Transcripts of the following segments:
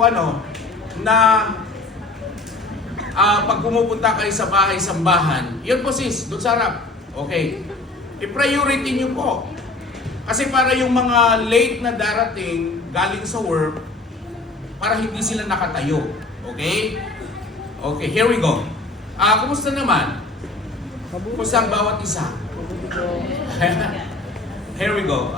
po na pag pumupunta kayo sa bahay-sambahan, yun po sis, doon sa harap. Okay. I-priority nyo po. Kasi para yung mga late na darating galing sa work, para hindi sila nakatayo. Okay? Okay, here we go. Kumusta naman? Kumusta ang bawat isa? Here we go.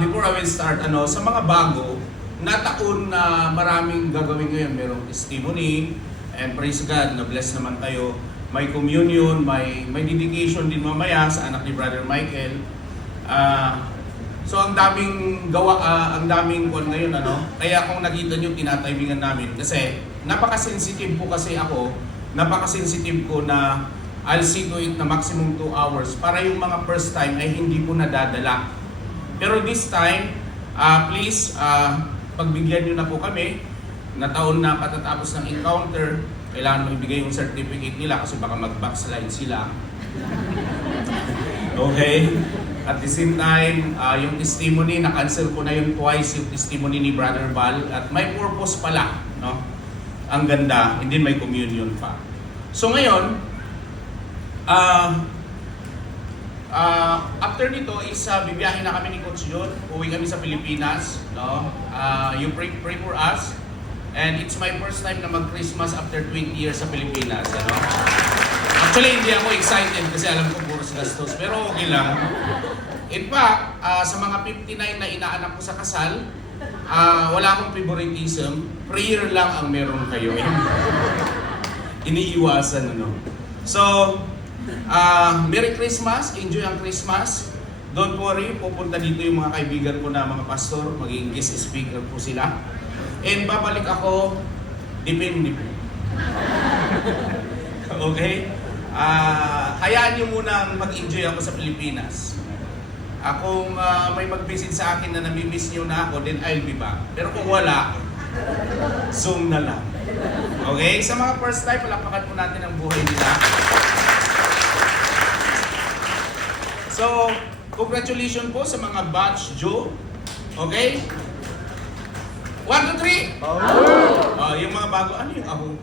Before I will start, sa mga bago, nataon na maraming gagawin ngayon. Merong testimony, and praise God, na-bless naman tayo. May communion, may dedication din mamaya sa anak ni Brother Michael. So ang daming ang daming kon ngayon Kaya kung nakita niyo tinatimingan namin kasi napaka-sensitive po kasi ako, napaka-sensitive ko na I'll see to it na maximum 2 hours para yung mga first time ay hindi po nadadala. Pero this time, please pagbigyan niyo na po kami na taon na patatapos ng encounter, kailangan mo ibigay yung certificate nila kasi baka mag-backslide sila. Okay? At the same time, yung testimony, na-cancel ko na yung twice, yung testimony ni Brother Val. At may purpose pala, no? Ang ganda, hindi may communion pa. So ngayon, after nito is bibiyahin na kami ni Coach John. Uwi kami sa Pilipinas, no? You pray for us. And it's my first time na mag-Christmas after 20 years sa Pilipinas, Actually, hindi ako excited kasi alam ko puros gastos, pero okay lang. In fact, sa mga 59 na inaanak ko sa kasal, wala akong favoritism, prayer lang ang meron kayo. Iniiwasan, So, Merry Christmas, enjoy ang Christmas. Don't worry, pupunta dito yung mga kaibigan ko na mga pastor, maging guest speaker po sila. And babalik ako, depende po. Okay? Hayaan nyo munang mag-enjoy ako sa Pilipinas. Kung may mag-visit sa akin na nami-miss nyo na ako, then I'll be back. Pero kung wala, Zoom na lang. Okay? Sa mga first time, palapakan po natin ang buhay nila. So, congratulations po sa mga batch Joe. Okay? 1, 2, 3! Yung mga bago, ano yung aho?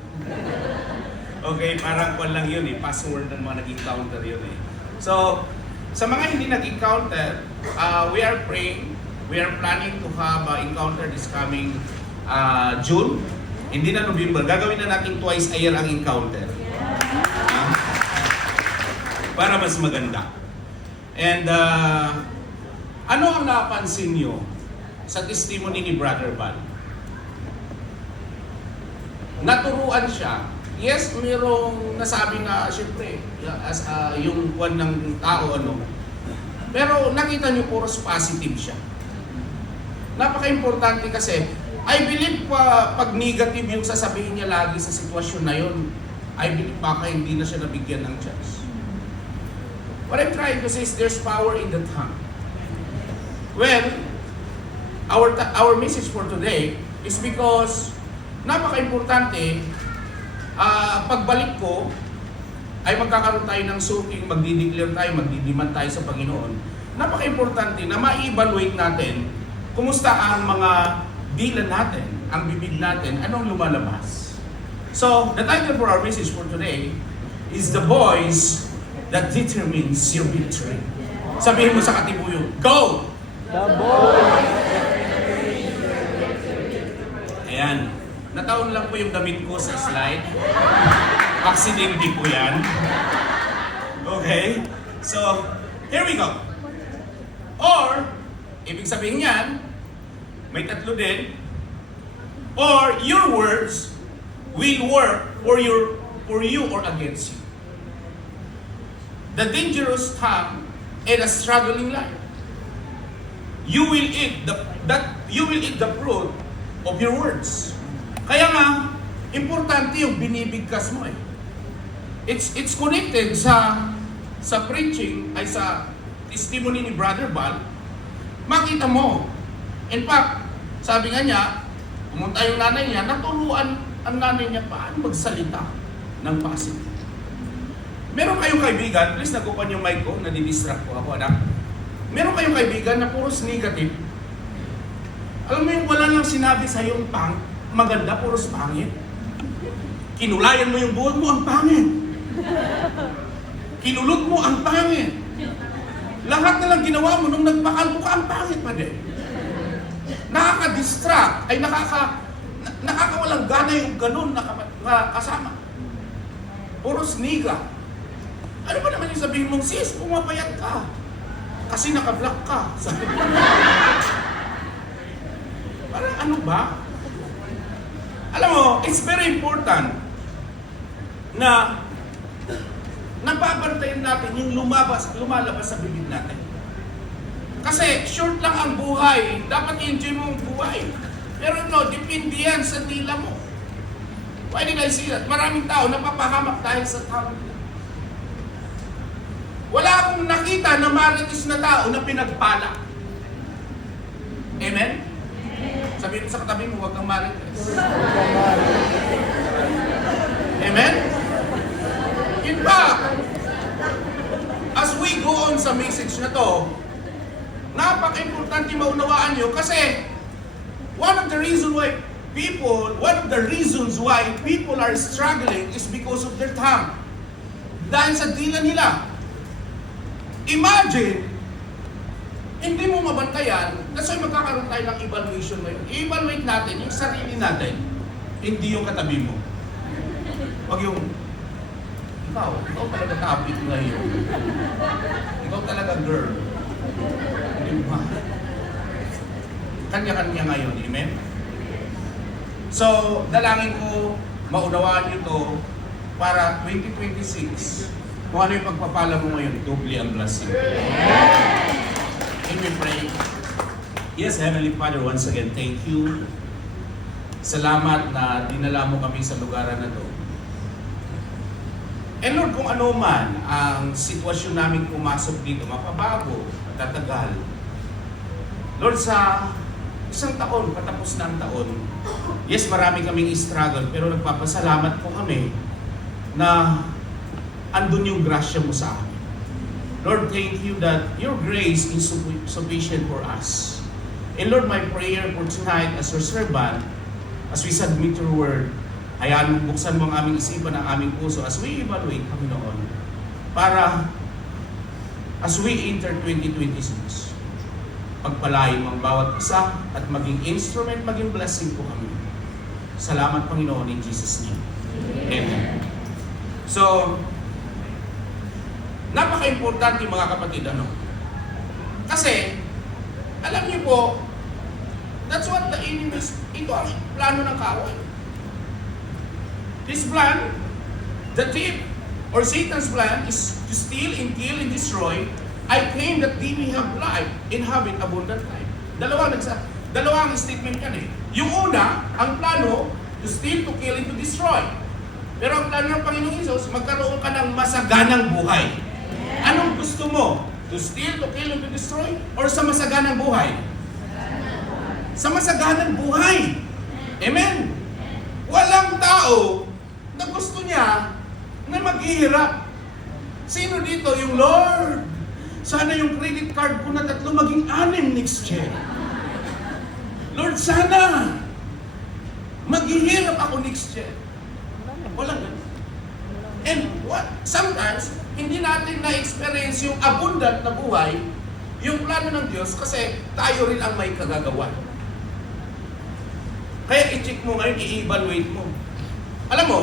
Okay, parang kwan lang yun password ng mga nag-encounter yun So, sa mga hindi nag-encounter, we are praying, we are planning to have encounter this coming June. Hindi na November, gagawin na natin twice a year ang encounter. Para mas maganda. And ano ang napansin nyo sa testimony ni Brother Val? Naturuan siya. Yes, mayroong nasabi na siyempre as yung kwan ng tao Pero nakita niyo puros positive siya. Napaka-importante kasi I believe pag negative yung sasabihin niya lagi sa sitwasyon na yun, I believe baka hindi na siya nabigyan ng chance. What I'm trying to say is there's power in the tongue. Well, our message for today is because napaka-importante pagbalik ko ay magkakaroon tayo ng soaking, magdi-declare tayo, magdidiman tayo sa Panginoon. Napaka-importante na ma-evaluate natin kumusta ang mga dila natin, ang bibig natin, anong lumalabas. So, the title for our message for today is The Voice That Determines Your Victory. Sabihin mo sa katibuyo, go! The voice! Ayan. Nataon lang po yung damit ko sa slide. Aksidente po yan. Okay? So, here we go. Or, ibig sabihin yan, may tatlo din. Or, your words will work for you or against you. The dangerous tongue and a struggling life. You will eat the fruit of your words. Kaya nga, importante yung binibigkas mo It's connected sa preaching, ay sa testimony ni Brother Val. Makita mo. In fact, sabi nga niya, pumunta yung nanay niya, naturuan ang nanay niya paano magsalita ng positive. Meron kayong kaibigan, please nagupan yung mic ko, nadidistract ko ako, anak. Meron kayong kaibigan na puros negative. Alam mo yung wala lang sinabi sa yung maganda, puros pangit. Kinulayan mo yung buhok mo, ang pangit. Kinulot mo, ang pangit. Lahat na lang ginawa mo nung nagpakalbo ka, ang pangit pa din. Nakaka-distract, ay nakakawalang gana yung ganun na kasama. Puros niga. Ano ba naman yung sabihin mong, sis, pumapayat ka. Kasi naka-block ka. Sabi mo. Parang ano ba? Alam mo, it's very important na nababantayan natin yung lumalabas sa bibig natin. Kasi short lang ang buhay. Dapat enjoy mo ang buhay. Pero no, depende yan sa dila mo. Why did I say that? Maraming tao napapahamak dahil sa tao nila. Wala akong nakita na marites na tao na pinagpala. Amen? Sabihin mo sa katabi mo, huwag kang marites. Amen? In fact, as we go on sa message na to, napaka-importante maunawaan nyo kasi one of the reasons why people are struggling is because of their tongue. Dahil sa dila nila. Imagine, hindi mo mabantayan, kasi magkakaroon tayo ng evaluation ngayon. I-evaluate natin yung sarili natin, hindi yung katabi mo. Wag yung, ikaw talaga topic ngayon. Ikaw talaga girl. Hindi ba? Kanya-kanya ngayon, amen? So, dalangin ko, maunawaan nyo to para 2026. Kung ano yung pagpapala mo ngayon, doble ang blessing. Can we pray? Yes, Heavenly Father, once again, thank you. Salamat na dinala mo kami sa lugaran na to. And Lord, kung ano man ang sitwasyon namin pumasok dito, mapabago, matatagal. Lord, sa isang taon, patapos na ang taon, yes, marami kaming struggle, pero nagpapasalamat po kami na andun yung grasya mo sa amin. Lord, thank you that your grace is sufficient for us. And Lord, my prayer for tonight as your servant, as we submit your word, hayaan mo buksan mo ang aming isipan, ang aming puso as we evaluate, Panginoon, para as we enter 2026, pagpalain mo ang bawat isa at maging instrument, maging blessing po kami. Salamat, Panginoon, in Jesus' name. Amen. So, napaka-importante mga kapatid, ano? Kasi, alam niyo po, that's what the enemy is, ito ang plano ng kaaway. His plan, the thief, or Satan's plan is to steal and kill and destroy. I claim that they may have life and have it abundant life. Dalawang statement yan eh. Yung una, ang plano, to steal, to kill, and to destroy. Pero ang plano ng Panginoong Hesus, magkaroon ka ng masaganang buhay. Anong gusto mo? To steal, to kill, and to destroy? Or sa masaganang buhay? Sa masaganang buhay. Amen? Walang tao na gusto niya na maghihirap. Sino dito? Yung Lord. Sana yung credit card ko na 3 maging 6 next year. Lord, sana maghihirap ako next year. Walang ganun. And sometimes, hindi natin na-experience yung abundant na buhay, yung plano ng Diyos, kasi tayo rin ang may kagagawa. Kaya i-check mo ngayon, i-evaluate mo. Alam mo,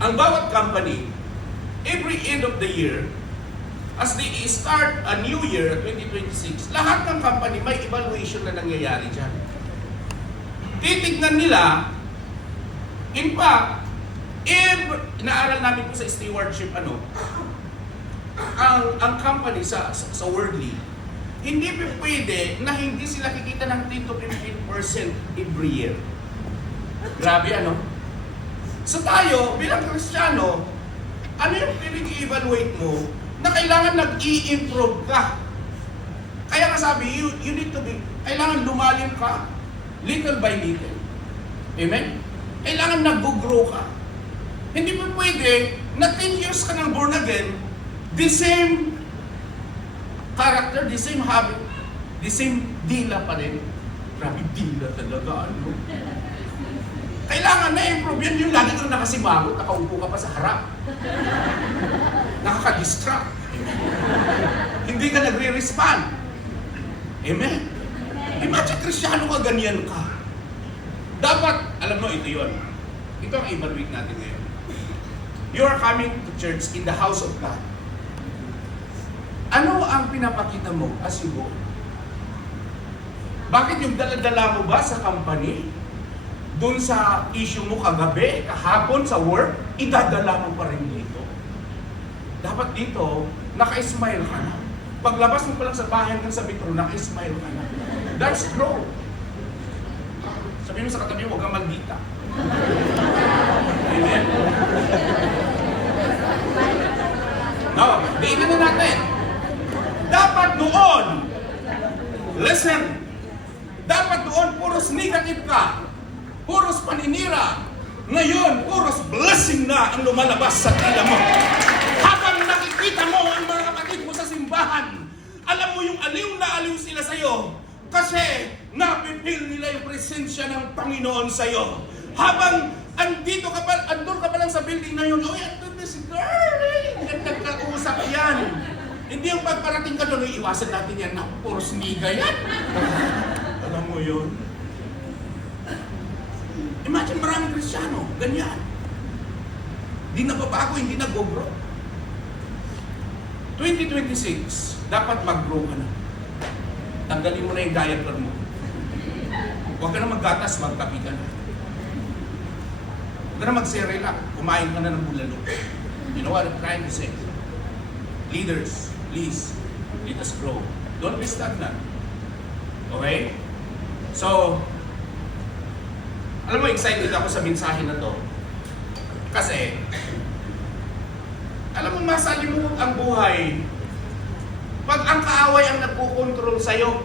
ang bawat company, every end of the year, as they start a new year, 2026, lahat ng company may evaluation na nangyayari dyan. Titignan nila, in fact, inaaral namin po sa stewardship, ang company sa worldly, hindi pwede na hindi sila kikita ng 10 to 15% every year. Grabe, So tayo, bilang Kristiyano, ano yung pinag-evaluate mo na kailangan nag-i-improve ka? Kaya nga sabi, you need to be, kailangan lumalim ka, little by little. Amen? Kailangan nag-grow ka. Hindi mo pwede na 10 years ka ng born again, the same character, the same habit, the same dila pa rin. Grabe, dila talaga, ano? Kailangan na-improve yan yung lagi kang nakasimangot, nakaupo ka pa sa harap. Nakaka-distract. Hindi ka nagre-respond. Amen? Imagine, Kristyano ka, ganyan ka. Dapat, alam mo, ito yun. Ito ang evaluate natin ngayon. You are coming to church in the house of God. Ano ang pinapakita mo as you go? Bakit yung dala-dala mo ba sa company? Doon sa issue mo kagabi, kahapon sa work, idadala mo pa rin dito. Dapat dito, naka-smile ka na. Paglabas mo pa lang sa bahay ng sa metro, naka-smile ka na. That's growth. Sabihin mo sa katabi, huwag kang maldita. Amen? No, diinan na natin. Dapat noon, listen, dapat doon puros negative ka, puros paninira. Ngayon, puros blessing na ang lumalabas sa tila mo. Habang nakikita mo ang mga kapatid mo sa simbahan, alam mo yung aliw na aliw sila sa'yo kasi napipil nila yung presensya ng Panginoon sa'yo. Habang andun ka pa lang sa building na yun, oh, andun na si girl, nagkakausap yan. Hindi yung pagparating ka doon, iwasan natin yan na puros niga yan. Alam mo yun? Imagine maraming Kristyano, ganyan. Hindi nababago, hindi nag-grow. 2026, dapat mag-grow ka na. Tanggalin mo na yung diaper mo. Huwag ka na maggatas, magkapi ka na. Huwag ka na mag-cerelac, kumain ka na ng bulalo. You know what I'm trying to say? Leaders, please, let us grow. Don't be stagnant. Okay? So, alam mo, excited ako sa mensahe na to. Kasi, alam mo, masalimuot ang buhay pag ang kaaway ang nagkukontrol sa'yo.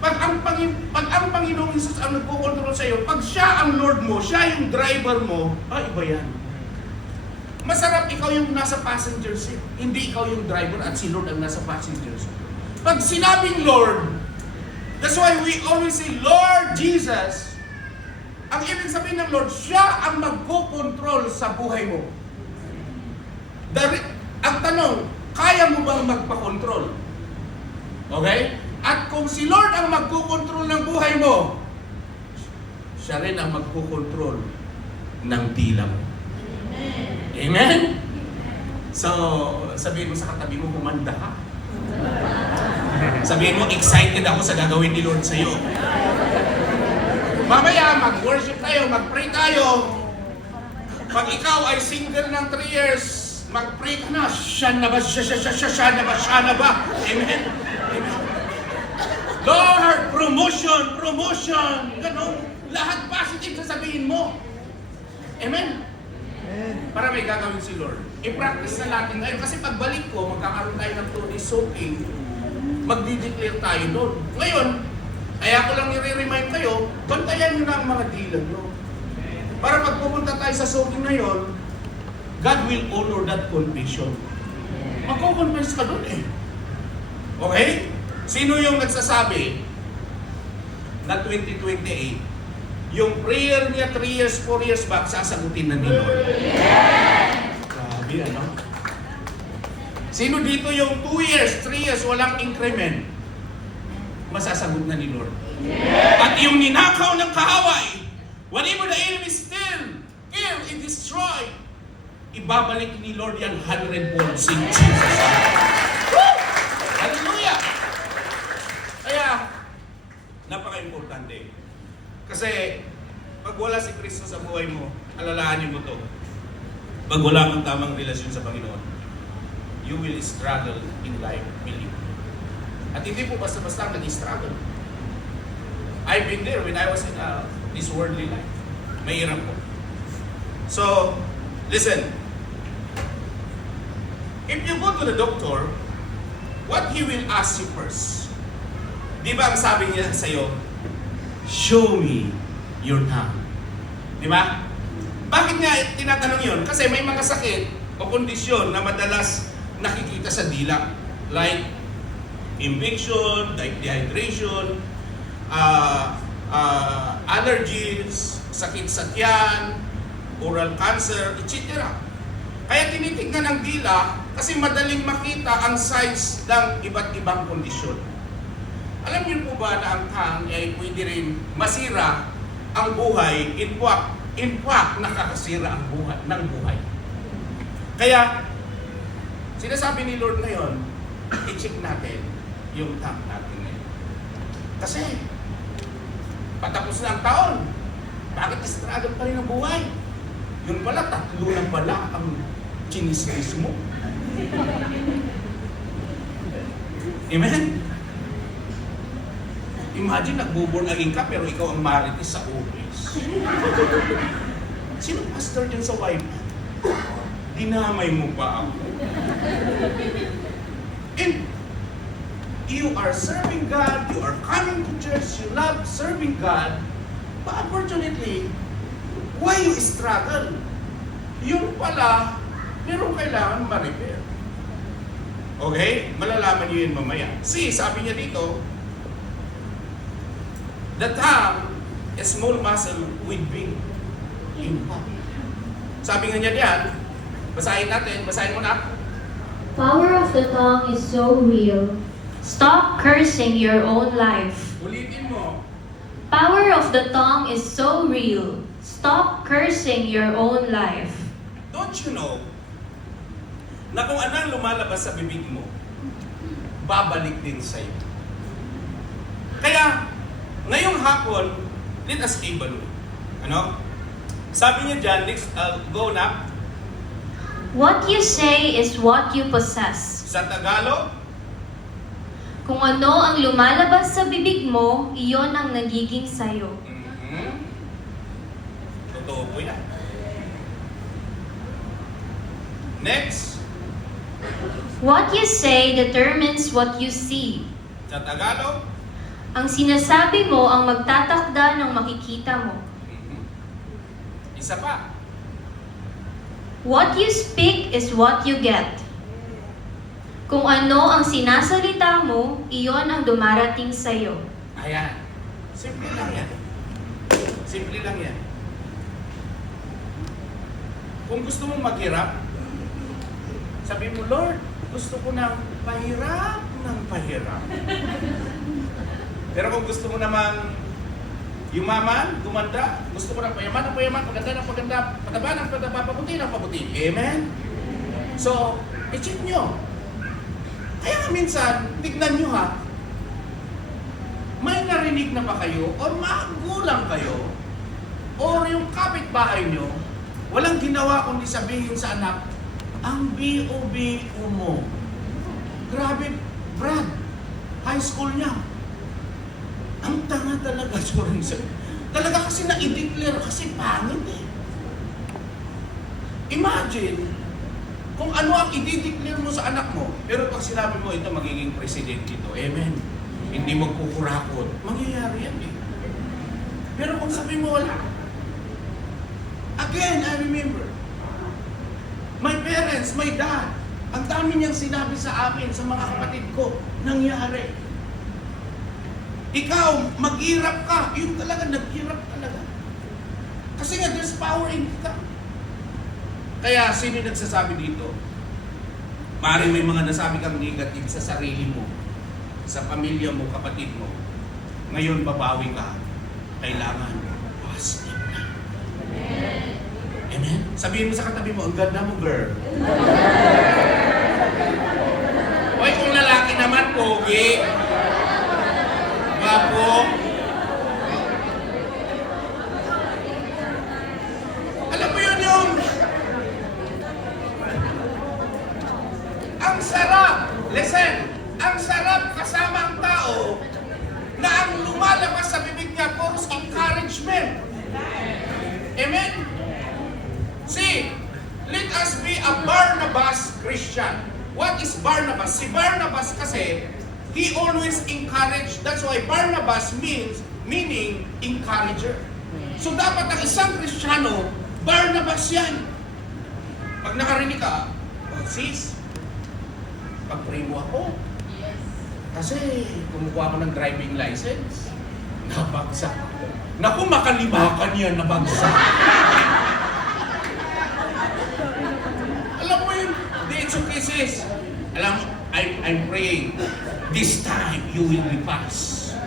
Pag ang Panginoong Isus ang nagkukontrol sa'yo, pag siya ang Lord mo, siya yung driver mo, iba yan. Masarap ikaw yung nasa passenger seat, hindi ikaw yung driver at si Lord ang nasa passenger seat. Pag sinabing Lord, that's why we always say, Lord Jesus, ang ibig sabihin ng Lord, siya ang magko-control sa buhay mo. Ang tanong, kaya mo bang magpa-control? Okay? At kung si Lord ang magko-control ng buhay mo, siya rin ang magko-control ng dila mo. Amen? So, sabihin mo sa katabi mo, humanda ka. Sabihin mo, excited ako sa gagawin ni Lord sa'yo. Mamaya, mag-worship tayo, mag-pray tayo. Pag ikaw ay single ng 3 years, mag-pray ka na. Siya na ba? Siya na ba? Amen? Amen. Lord, promotion. Ganon. Lahat positive sasabihin mo. Amen? Para may gagawin si Lord. I-practice na natin ngayon. Kasi pagbalik ko, magkakaroon tayo ng 2 days soaking. Magdi-declare tayo doon. Ngayon, kaya ko lang nire-remind kayo, bantayan nyo na ang mga dilag nyo. Para pag pupunta tayo sa soaking na yun, God will honor that confession. Magko-confess ka doon eh. Okay? Sino yung nagsasabi na 2028, yung prayer niya 3 years, 4 years back, sasagutin na ni Lord? Grabe, ano? Sino dito yung 2 years, 3 years, walang increment? Masasagot na ni Lord. At yung ninakaw ng kahaway, whenever the enemy steal, kill, and destroy, ibabalik ni Lord yan 100-fold in Jesus. Woo! Hallelujah! Kaya, napaka-importante. Kasi, pag wala si Kristo sa buhay mo, alalahanin mo to. Pag wala kang tamang relasyon sa Panginoon, you will struggle in life, believe. At hindi po basta-basta nag-struggle. I've been there when I was in this worldly life. May hirap po. So, listen. If you go to the doctor, what he will ask you first? Di ba ang sabi niya sa'yo, show me your tongue. Di ba? Bakit nga tinatanong yun? Kasi may mga sakit o kondisyon na madalas nakikita sa dila. Like infection, like dehydration. allergies, sakit sa tiyan, oral cancer, etc. Kaya tinitignan ng dila kasi madaling makita ang signs ng iba't ibang kondisyon. Alam niyo po ba na ang tongue ay pwede rin masira ang buhay, in fact, nakakasira ang buhay ng buhay. Kaya, sinasabi ni Lord ngayon, i-check natin yung tongue natin ngayon. Kasi, patapos na ang taon, bakit struggle pa rin ang buhay? Yun pala, 3 na pala ang chinismis mo. Amen? Imagine, nagbuborn again ka, pero ikaw ang marites sa office. Sino pastor dyan sa wife? Dinamay mo pa ako. And you are serving God, you are coming to church, you love serving God, but unfortunately, why you struggle? Yun pala, pero kailangan ma-repair. Okay? Malalaman niyo yun mamaya. See, sabi niya dito, the tongue is small muscle with big impact. Sabi nga niya diyan, basahin mo na. Power of the tongue is so real. Stop cursing your own life. Ulitin mo. Power of the tongue is so real. Stop cursing your own life. Don't you know na kung anong lumalabas sa bibig mo, babalik din sa'yo. Kaya, ngayong hapon, let us evaluate. Ano? Sabi niya dyan, go na. What you say is what you possess. Sa Tagalog, Kung ano ang lumalabas sa bibig mo, iyon ang nagiging sayo. Totoo po yan. Next, What you say determines what you see. sa Tagalog, Ang sinasabi mo ang magtatakda ng makikita mo. isa pa. What you speak is what you get. Kung ano ang sinasalita mo, iyon ang dumarating sa'yo. Ayan. Simple lang yan. Simple lang yan. Kung gusto mong maghirap, sabi mo, Lord, gusto ko ng pahirap ng pahirap. Pero kung gusto mo namang yumaman, gumanda, gusto ko ng payaman, maganda ng paganda, pataba ng pataba, pabuti ng pabuti. Amen? So, i-check nyo. Kaya nga minsan, tignan nyo ha, may narinig na ba kayo, o magulang kayo, o yung kapitbahay nyo, walang ginawa kundi sabihin sa anak, ang B.O.B.O. mo. Grabe, Brad, high school niya. Ang tanga talaga, sorry sir. Talaga kasi na-declare kasi pangit eh. Imagine, kung ano ang i-declare mo sa anak mo, pero pag sinabi mo ito magiging presidente ito, amen. Hindi magkukurakot, mangyayari yan eh. Pero kung sabi mo wala, again, I remember, my parents, my dad, ang dami niyang sinabi sa amin, sa mga kapatid ko, nangyari. Ikaw, maghirap ka. Yun talaga, naghirap talaga. Kasi nga, there's power in it. Kaya, sino yung nagsasabi dito? Maaaring may mga nasabi kang negative sa sarili mo, sa pamilya mo, kapatid mo. Ngayon, babawi ka. Kailangan positive na. Amen? Sabihin mo sa katabi mo, ang ganda mo, girl. Hoy, kung lalaki naman, pogi. Bapo. Alam mo yun yung ang sarap, listen, ang sarap kasama ang tao na ang lumalabas sa bibig niya puro encouragement. Amen? See, let us be a Barnabas Christian. What is Barnabas? Si Barnabas kasi, he always encouraged. That's why Barnabas meaning encourager. So dapat ang isang Kristiyano, Barnabas yan. Pag nakarinig ka, oh, sis, pag-pray mo ako. Kasi kumukuha ko ng driving license. Nabagsak. Naku, makalimakan yan, nabagsak. Alam mo yun, it's okay sis. Alam mo, I'm praying, this time you will be passed.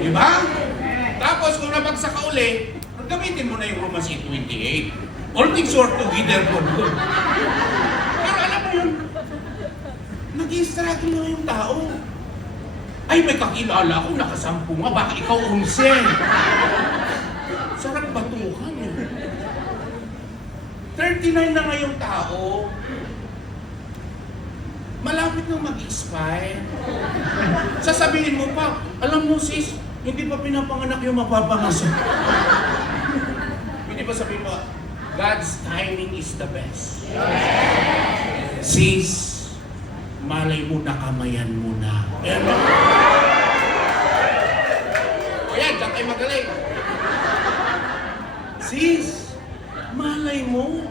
Diba? Tapos kung nabagsak ka uli, gamitin mo na yung Romans 8:28. All things work together for good. Pero alam mo yun, nag-i-struggle na yung tao. Ay, may kakilala ako, nakasampu nga, baka ikaw 11. Sarap batuhan eh. 39 na ngayong tao. Malapit nang mag-expire. Sasabihin mo pa, alam mo sis, hindi pa pinapanganak yung mapapangaso. Hindi ba sabihin mo, God's timing is the best. Sis, malay mo nakamayan mo na. Ayan ba? O yan, diyan kayo magaling. Sis, malay mo,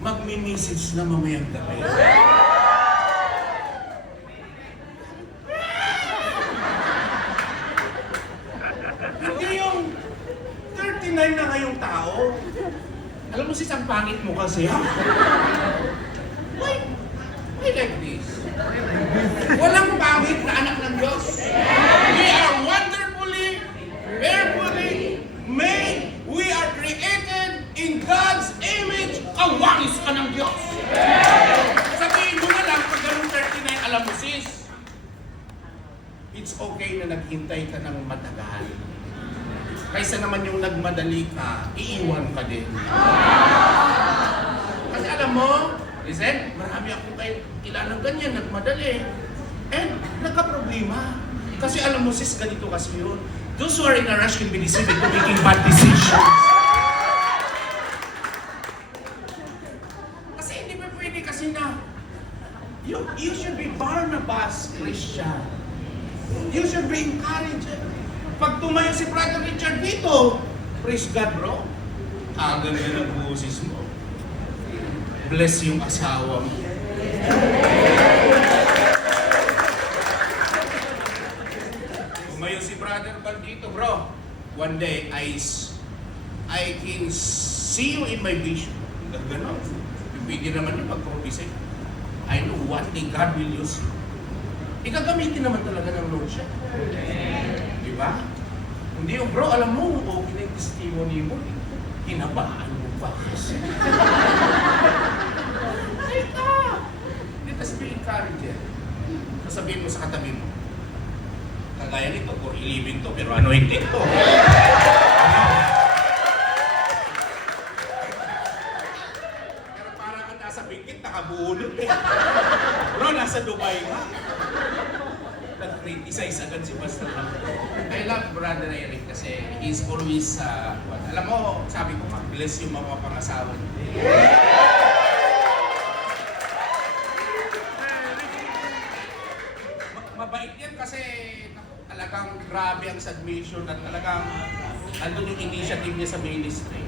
magmi-message na mamayang gabi. Hindi yung 39 na ngayong tao. Alam mo sis, ang pangit mo kasi ha? Why like this? Walang pangit na anak ng Diyos. We are wonderfully, fearfully made. We are created in God's image. Kawangis ka ng Diyos. Sabihin mo na lang, pag ganun 39, alam mo sis, it's okay na naghintay ka ng matagal. Kaysa naman yung nagmadali ka, iiwan ka din. Kasi alam mo, listen, marami akong kilalang ganyan, nagmadali. And nagka-problema. Kasi alam mo sis, ganito kasi yun. Those who are in a rush can be deceived into making bad decisions. Kasi hindi pa pwede kasi na you should be Barnabas Christian. You should be encouraged. Pag tumayo si Brother Richard dito, praise God bro, ang ganda ng boses mo. Bless yung asawa mo. Tumayo si Brother Bal dito bro, one day I can see you in my vision. Gano'n. Pwede naman yung pag-prophesy. I know one day God will use you. Ikagamitin naman talaga ng Lord siya. Diba? Hindi yung bro, alam mo, okay na yung testimony mo. Kinabahan mo pa kasi. Ay ka! Let us be encouraged. Sasabihin mo sa katabi mo, kagaya nito, for ilibin to, pero anointed to. Pero parang ang nasa bingkit, nakabunod eh. Bro, nasa Dubai ka. Nag-criticize agad si Pastor Ram. I love Brother Eric kasi he's always, alam mo, sabi ko, bless yung mga pangasawa niyo. Mabait yan kasi talagang grabe ang submission at talagang andun yung initiative niya sa ministry.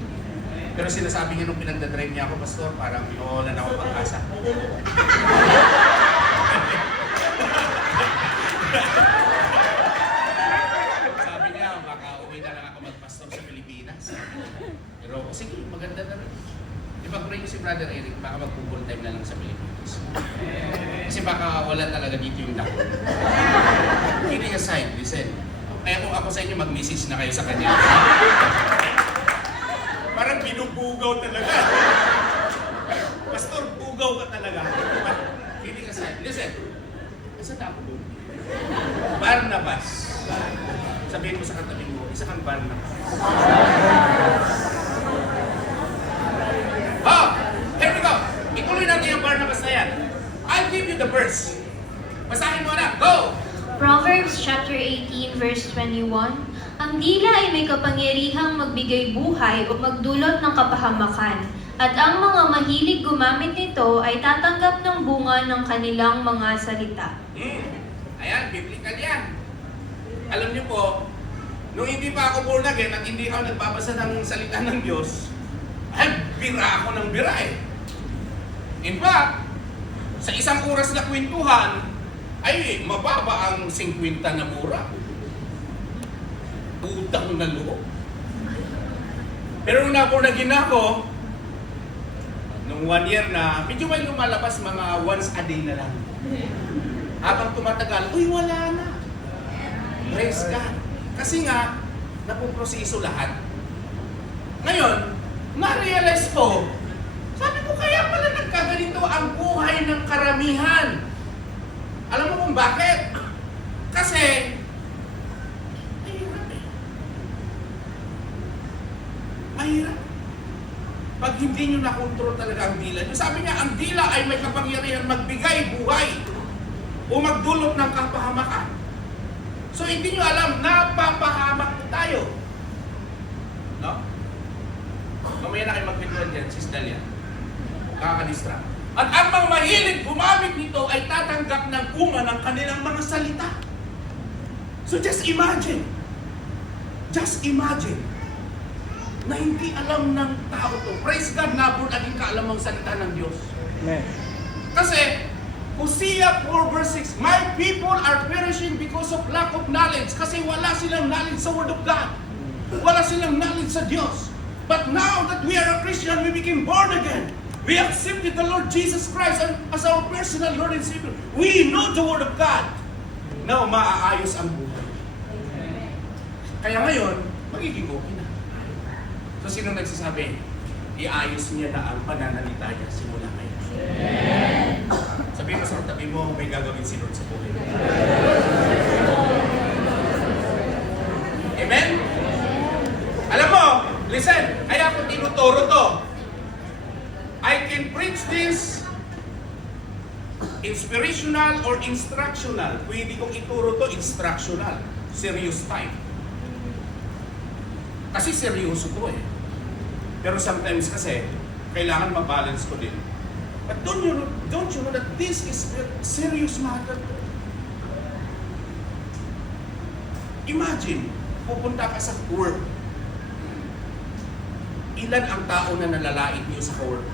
Pero sinasabi niya nung pinagdadrive niya ako, Pastor, parang wala na ako pag-asa. Sabi niya, baka uwi na lang ako mag-pastor sa Pilipinas. Pero sige, maganda na rin. Ipag-pray ko si Brother Eric, baka mag-full time na lang sa Pilipinas. Kasi baka wala talaga dito yung dako. Kidding aside, listen. Kaya kung ako sa inyo, mag-message na kayo sa kanya. Parang binubugaw talaga. Pastor, bugaw ka talaga. Kidding aside, listen. Saan ako doon? Barnabas. Sabihin mo sa katabi mo, isa kang Barnabas. Oh! Here we go! Ituloy natin yung Barnabas na yan. I'll give you the verse. Basahin mo na. Go! Proverbs chapter 18 verse 21, ang dila ay may kapangyarihang magbigay buhay o magdulot ng kapahamakan, at ang mga mahilig gumamit nito ay tatanggap ng bunga ng kanilang mga salita. Ayan, biblical yan. Alam niyo po, nung hindi pa ako born again at hindi ako nagbabasa ng salita ng Diyos, ay bira ako ng bira eh. In fact, sa isang oras na kwentuhan, ay mababa ang 50 na mura. utang na loob. Pero nung napunagin ako, nung 1 year na, medyo may lumalabas mga once a day na lang. Habang tumatagal, uy, wala na. Praise God. Kasi nga, napuproseso lahat. Ngayon, na-realize ko, sabi ko, kaya pala nagkaganito ang buhay ng karamihan. Alam mo kung bakit? Kasi, mahirap. Pag hindi nyo nakontrol talaga ang dila nyo. Sabi niya, ang dila ay may kapangyarihan magbigay buhay o magdulot ng kapahamakan. So hindi nyo alam, napapahamak tayo. No? Mamaya na kayo magpintuan dyan, Sis Dalia. Kakalistra. At ang mga mahilig gumamit nito ay tatanggap ng bunga ng kanilang mga salita. So just imagine na hindi alam ng tao to. Praise God, naging kaalam ang salita ng Diyos. Amen. Kasi, Hosea 4 verse 6, my people are perishing because of lack of knowledge. Kasi wala silang knowledge sa Word of God. Wala silang knowledge sa Diyos. But now that we are a Christian, we became born again. We accepted the Lord Jesus Christ as our personal Lord and Savior. We know the Word of God. Now, maaayos ang buhay. Kaya ngayon, magiging okay na. So, sino nagsasabi? Iayos niya na ang pananalita niya simula ngayon. Sabihin mo sa tabi mo, may gagawin si Lord sa buhay. Amen? Alam mo, listen, kaya ako tinuturo to. I can preach this inspirational or instructional. Pwede kong ituro to instructional. Serious type. Kasi seryoso to eh. Pero sometimes kasi, kailangan ma-balance ko din. But don't you know that this is a serious matter? Imagine, pupunta ka sa work. Ilan ang tao na nalalait niyo sa work?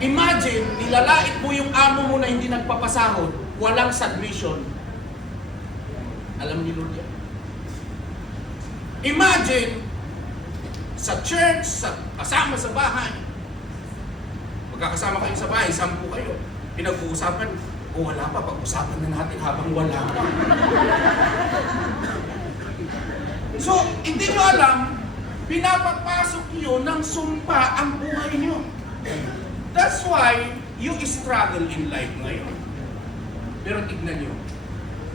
Imagine, nilalait mo yung amo mo na hindi nagpapasahod, walang submission. Alam ni Lord yan. Imagine, sa church, kasama sa bahay, magkakasama kayo sa bahay, 10 kayo, pinag-uusapan, o wala pa, pag-usapan na natin habang wala pa. So, hindi nyo alam, pinapapasok nyo ng sumpa ang buhay nyo. That's why you struggle in life ngayon. Pero tignan nyo,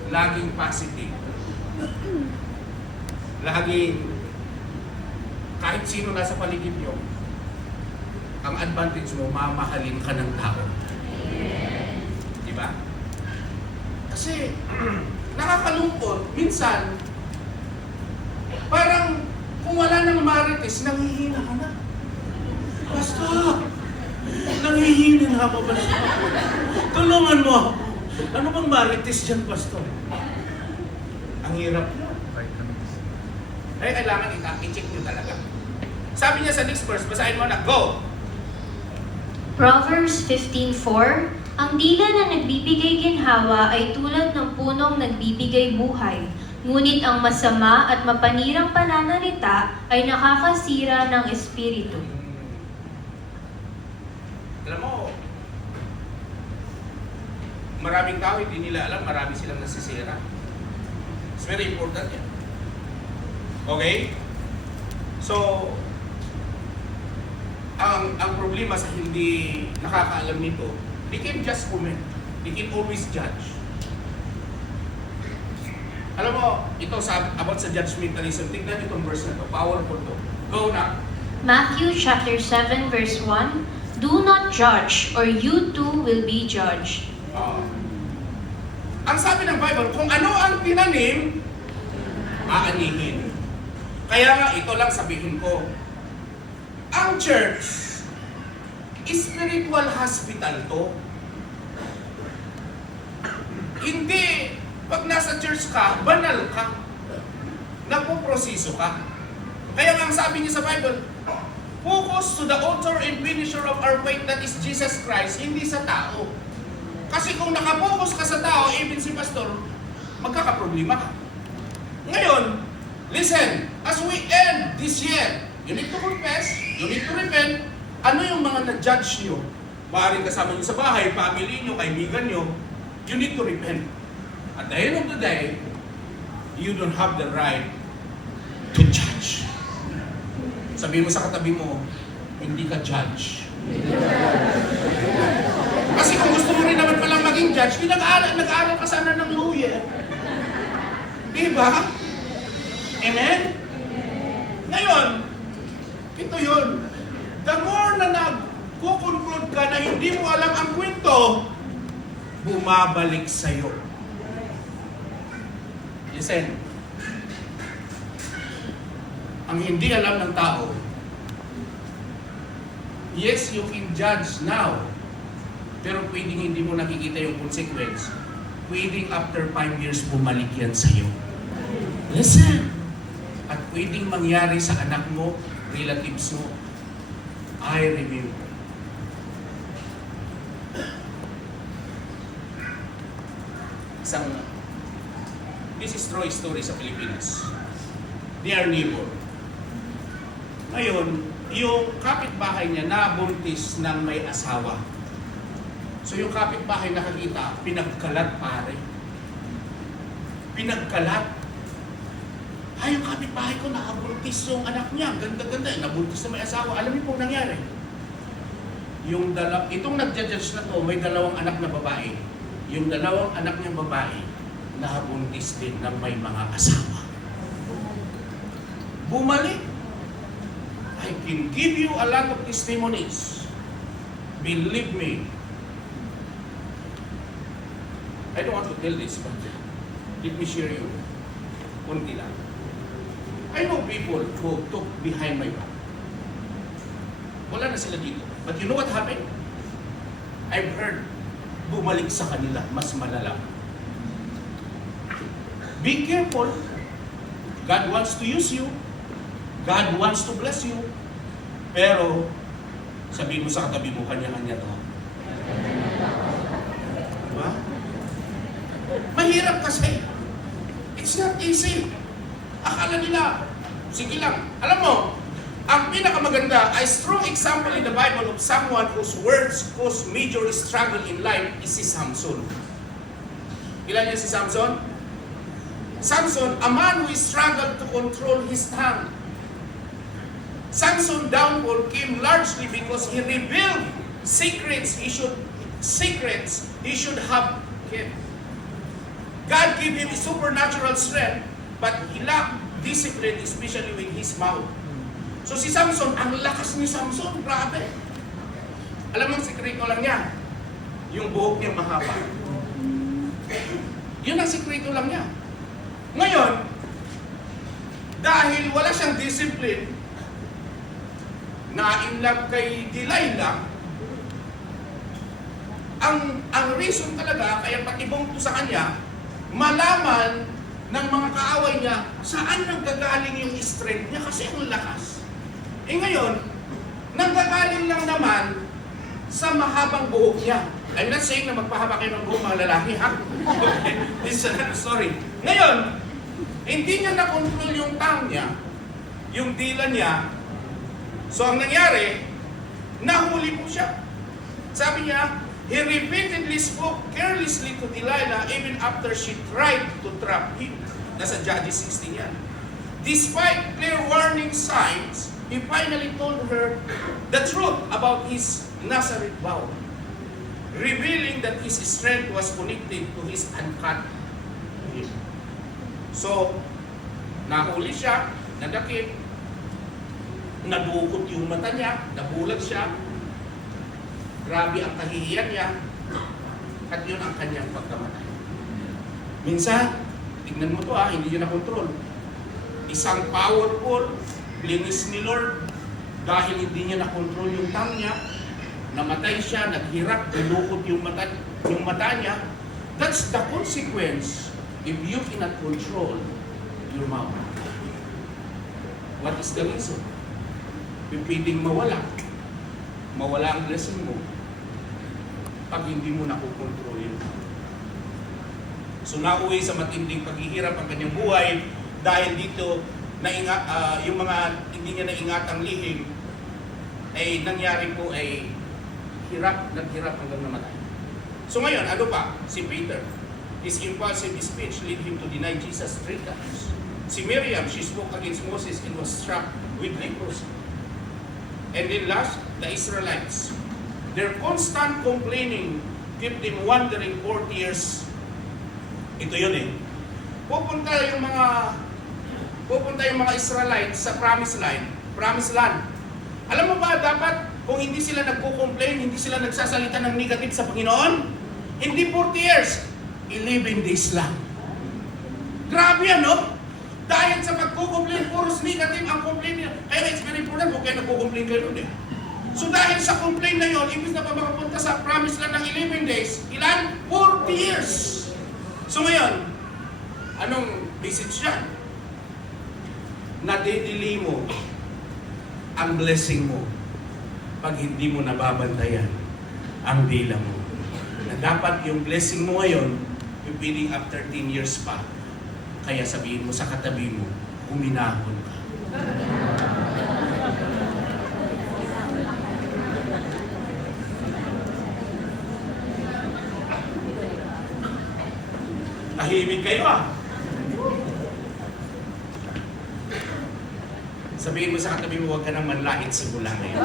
laging positive. Laging, kahit sino nasa paligid nyo, ang advantage mo, mamahalin ka ng tao. Diba? Kasi, nakakalungkot, minsan, parang kung wala nang marites, nanghihina ka na. Basta, nanghihina na ako, basta. Tulungan mo ako. Ano bang marites dyan, Pastor? Ang hirap na. Kaya kailangan i-check nyo talaga. Sabi niya sa next verse, basahin mo na, go! Proverbs 15:4, ang dila na nagbibigay ginhawa ay tulad ng punong nagbibigay buhay, ngunit ang masama at mapanirang pananalita ay nakakasira ng espiritu. Alam mo, maraming tao hindi nila alam, marami silang nasisira. It's very important yan. Okay? So, ang problema sa hindi nakakaalam nito, they can just comment. They can always judge. Alam mo, ito about sa judgmentalism, tignan itong verse na to, powerful to. Go na. Matthew chapter 7 verse 1, do not judge, or you too will be judged. Ang sabi ng Bible, kung ano ang tinanim, aanihin. Kaya nga, ito lang sabihin ko. Ang church, spiritual hospital to. Hindi, pag nasa church ka, banal ka. Napoproseso ka. Kaya nga ang sabi niya sa Bible, focus to the author and finisher of our faith, that is Jesus Christ, hindi sa tao. Kasi kung nakapokus ka sa tao, even si pastor, magkakaproblema ka. Ngayon, listen, as we end this year, you need to confess, you need to repent. Ano yung mga na-judge nyo? Maaaring kasama nyo sa bahay, family nyo, kaibigan nyo, you need to repent. At the end of the day, you don't have the right to judge. Sabihin mo sa katabi mo, hindi ka judge. Kasi kung gusto mo rin naman palang maging judge, nag-aaral ka sana ng lawyer. Diba? Amen? Ngayon, ito yun. The more na nag-conclude ka na hindi mo alam ang kwento, bumabalik sa'yo. Listen, ang hindi alam ng tao, yes, you can judge now, pero pwedeng hindi mo nakikita yung consequence. Pwedeng after 5 years, bumalik yan sa'yo. Listen! At pwedeng mangyari sa anak mo, relatives mo. I remember. This is true story sa Pilipinas. Near neighbor. Ngayon, yung kapitbahay niya nabuntis ng may asawa. So yung kapitbahay nakakita, pinagkalat pare. Pinagkalat. Ay, yung kapitbahay ko nakabuntis yung anak niya. Ganda-ganda. Nabuntis na may asawa. Alam niyo po nangyari? Itong nag-judge na to, may dalawang anak na babae. Yung dalawang anak niyang babae, nakabuntis din ng may mga asawa. Bumalik. I can give you a lot of testimonies. Believe me. I don't want to tell this, but let me share you. Kunti lang. I know people who took behind my back. Wala na sila dito. But you know what happened? I've heard bumalik sa kanila mas malala. Be careful. God wants to use you. God wants to bless you. Pero, sabihin mo sa katabi mo, kanya-kanya to. Diba? Mahirap kasi. It's not easy. Akala nila, sige lang. Alam mo, ang pinakamaganda, a strong example in the Bible of someone whose words caused major struggle in life is si Samson. Ilan niya si Samson? Samson, a man who struggled to control his tongue. Samson's downfall came largely because he revealed secrets he should have kept. God gave him supernatural strength, but he lacked discipline, especially with his mouth. So si Samson, ang lakas ni Samson, grabe. Alam mo ang sikreto lang niya? Yung buhok niyang mahaba. Yun ang sikreto lang niya. Ngayon, dahil wala siyang discipline, na in love kay Delilah, ang reason talaga, kaya patibong to sa kanya, malaman ng mga kaaway niya, saan nanggagaling yung strength niya kasi ang lakas. Eh ngayon, nanggagaling lang naman sa mahabang buhok niya. I'm not saying na magpahaba kayo ng buhok mga lalaki, ha? Okay, this is another story. Ngayon, hindi niya na-control yung tongue niya, yung dila niya. So ang nangyari, nahuli po siya. Sabi niya, he repeatedly spoke carelessly to Delilah even after she tried to trap him. Nasa Judges 16 yan. Despite clear warning signs, he finally told her the truth about his Nazareth vow, revealing that his strength was connected to his uncut hair. So, nahuli siya, nadakip, nadukot yung mata niya, nabulag siya, grabe ang kahihiyan niya, at yun ang kanyang pagkamatay. Minsan, tignan mo to hindi niya na-control. Isang powerful, linis ni Lord, dahil hindi niya na-control yung tongue niya, namatay siya, naghirap, nadukot yung mata niya. That's the consequence if you cannot control your mouth. What is the reason? Pwedeng mawala ang blessing mo pag hindi mo nakukontrol yun. So nauwi sa matinding paghihirap ang kanyang buhay dahil dito yung mga hindi niya naingatang lihim ay nangyari po ay naghirap hanggang namatay. So ngayon, ano pa? Si Peter, his impulsive speech lead him to deny Jesus 3 times. Si Miriam, she spoke against Moses and was struck with leprosy. And then last, the Israelites. Their constant complaining kept them wandering 40 years. Ito yun eh. Pupunta yung mga Israelites sa promised land. Alam mo ba, dapat kung hindi sila nagko-complain, hindi sila nagsasalita ng negative sa Panginoon, hindi 40 years, 11 days lang. Grabe yan, no? Dahil sa pagko-complain, puros negative ang complain niya. Kaya it's very important kung kayo nagko-complain kayo nun eh. So dahil sa complaint na yon, ibig na pa makapunta sa promised land ng 11 days, ilan? 40 years. So ngayon, anong message yan? Nadidili mo ang blessing mo pag hindi mo nababantayan ang dila mo. Na dapat yung blessing mo ngayon, pipiling after 10 years pa. Kaya sabihin mo sa katabi mo, uminahon ka. Tahimik kayo ah. Sabihin mo sa katabi mo, huwag ka nang manlait simula ngayon.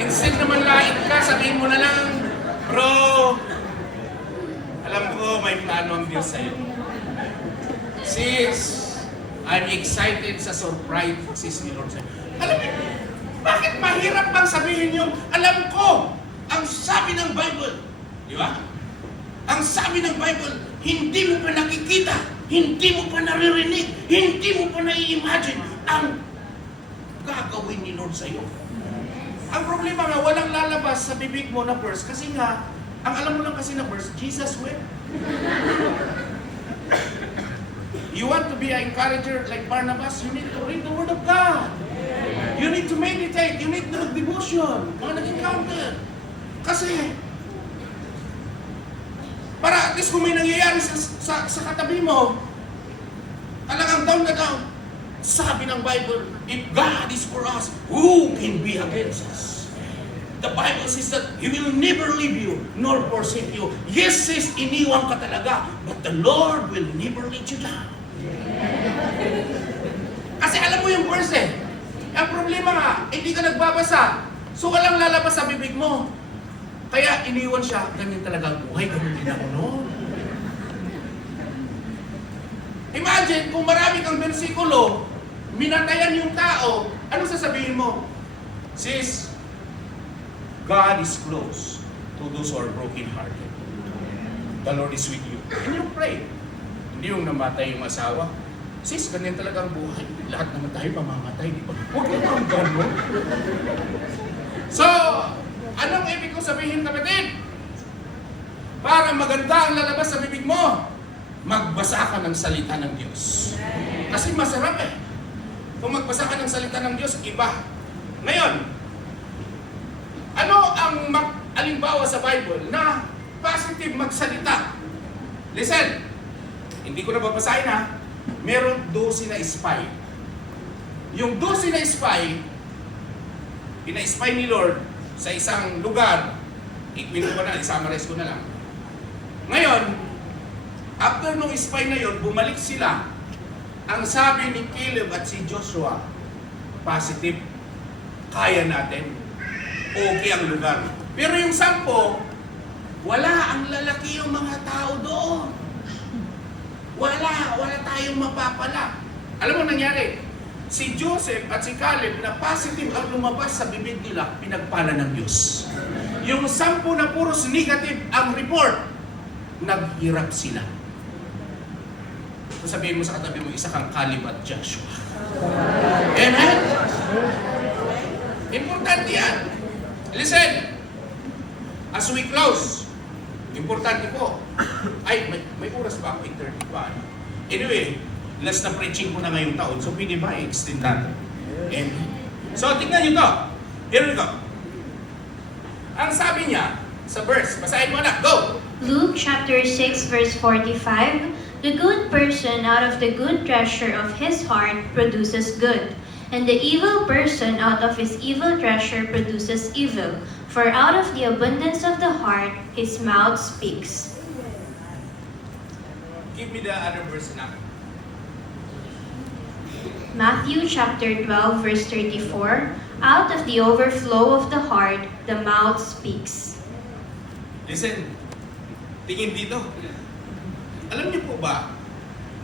Instead na manlait ka, sabihin mo na lang, bro, alam ko may plano ang Diyos sa'yo. Sis, I'm excited sa surprise ni Lord sa'yo. Alam mo, bakit mahirap bang sabihin yung, alam ko, ang sabi ng Bible, di ba? Ang sabi ng Bible, hindi mo pa nakikita, hindi mo pa naririnig, hindi mo pa nai-imagine ang gagawin ni Lord sa'yo. Ang problema nga, walang lalabas sa bibig mo na verse kasi nga, ang alam mo lang kasi na verse, Jesus wept. You want to be an encourager like Barnabas, you need to read the Word of God. You need to meditate, you need to do devotion, mga nag-encounter. Kasi, para at least kung may nangyayari sa katabi mo, talagang down na down. Sabi ng Bible, if God is for us, who can be against us? The Bible says that He will never leave you, nor forsake you. Yes, says, iniwan ka talaga, but the Lord will never let you down. Kasi alam mo yung verse eh. Ang problema nga, hindi ka nagbabasa. So walang lalabas sa bibig mo. Kaya iniwan siya, ganyan talaga ang buhay, ganyan din ako noon. Imagine, kung marami kang bersikulo, minatayan yung tao, ano sasabihin mo? Sis, God is close to those who are broken-hearted. The Lord is with you. And you pray. Hindi yung namatay yung asawa. Sis, ganyan talaga ang buhay. Lahat naman tayo mamamatay, di ba? Huwag mo ang gano'n. So, anong ibig ko sabihin, kapatid? Para maganda ang lalabas sa bibig mo, magbasa ka ng salita ng Diyos. Kasi masarap eh. Kung magbasa ka ng salita ng Diyos, iba. Ngayon, ano ang alimbawa sa Bible na positive magsalita? Listen, hindi ko na babasahin ha. Meron 12 na spy. Yung 12 na spy, pina-spy ni Lord sa isang lugar, ikwento ko na, i-summarize ko na lang. Ngayon, after nung spy na yon, bumalik sila. Ang sabi ni Caleb at si Joshua, positive, kaya natin, okay ang lugar. Pero yung 10, wala ang lalaki yung mga tao doon. Wala tayong mapapala. Alam mo nangyari? Si Joseph at si Caleb na positive ang lumabas sa bibig nila, pinagpala ng Diyos. Yung 10 na puros negative ang report, naghirap sila. So sabihin mo sa katabi mo, isa kang Caleb at Joshua. Amen? Importante yan. Listen, as we close, importante po. Ay, may oras ba ako? 8:35. Anyway, last na preaching ko na ngayong taon, so pwede ba i-extend natin? Amen. So, tingnan nyo to. Here we go. Ang sabi niya, sa verse. Basahin mo na. Go! Luke chapter 6 verse 45, the good person out of the good treasure of his heart produces good, and the evil person out of his evil treasure produces evil. For out of the abundance of the heart, his mouth speaks. Give me the other verse na. Matthew chapter 12 verse 34, out of the overflow of the heart, the mouth speaks. Listen, tingin dito. Alam niyo po ba,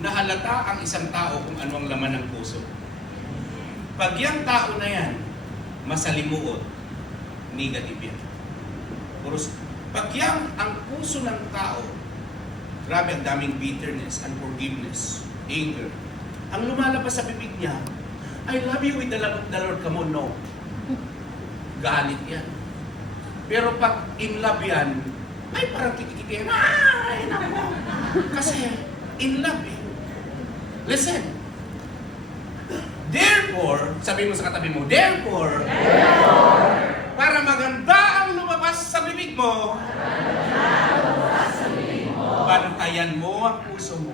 na halata ang isang tao kung ano ang laman ng puso? Pag yung tao na yan, masalimuot, negative yan. Pag yan ang puso ng tao, grabe ang daming bitterness, unforgiveness, anger. Ang lumalabas sa bibig niya, I love you with the love of the Lord. Come on, no. Galit yan. Pero pag in love yan, ay parang kitikiti yan. Ay, nako. Kasi in love eh. Listen. Therefore, sabi mo sa katabi mo, therefore, para maganda ang lumabas sa bibig mo, bantayan mo ang puso mo.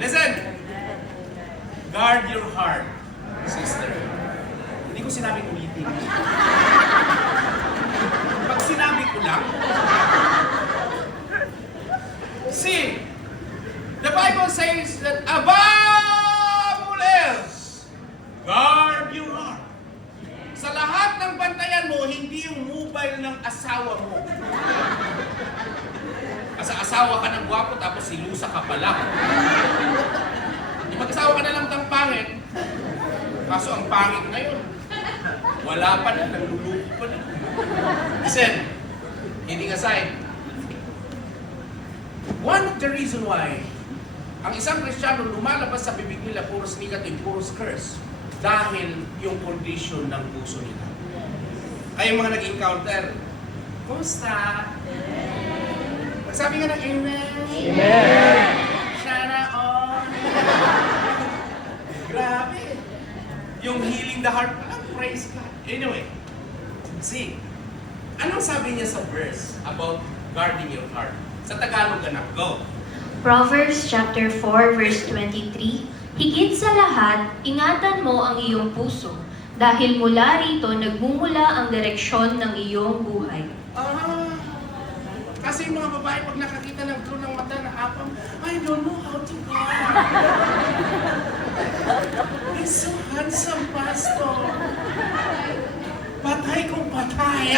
Listen! Guard your heart, sister. Hindi ko sinabing ulitin. Pag sinabi ko lang, see, the Bible says that above all else, guard your heart. Sa lahat ng bantayan mo, hindi yung mobile ng asawa mo. Kasi asawa ka ng gwapo tapos silusa ka pala. Mag-asawa ka na lang ng pangit, kaso ang pangit ngayon, wala pa na, nagluluto pa na. Listen, kidding aside, one of the reason why ang isang Kristiyano lumalabas sa bibig nila puros negative, puros curse, dahil yung condition ng puso nila. Kayong mga nag-encounter, kumusta? Sabi nga ng amen. Amen. Sana all. Grabe. Yung healing the heart, praise God. Anyway, see, anong sabi niya sa verse about guarding your heart? Sa Tagalog, anak, go. Proverbs chapter 4 verse 23, higit sa lahat, ingatan mo ang iyong puso, dahil mula rito nagmumula ang direksyon ng iyong buhay. Kasi yung mga babae, pag nakakita ng true ng mata na apam, I don't know how to guard. He's so handsome, pastor. Patay kong patay.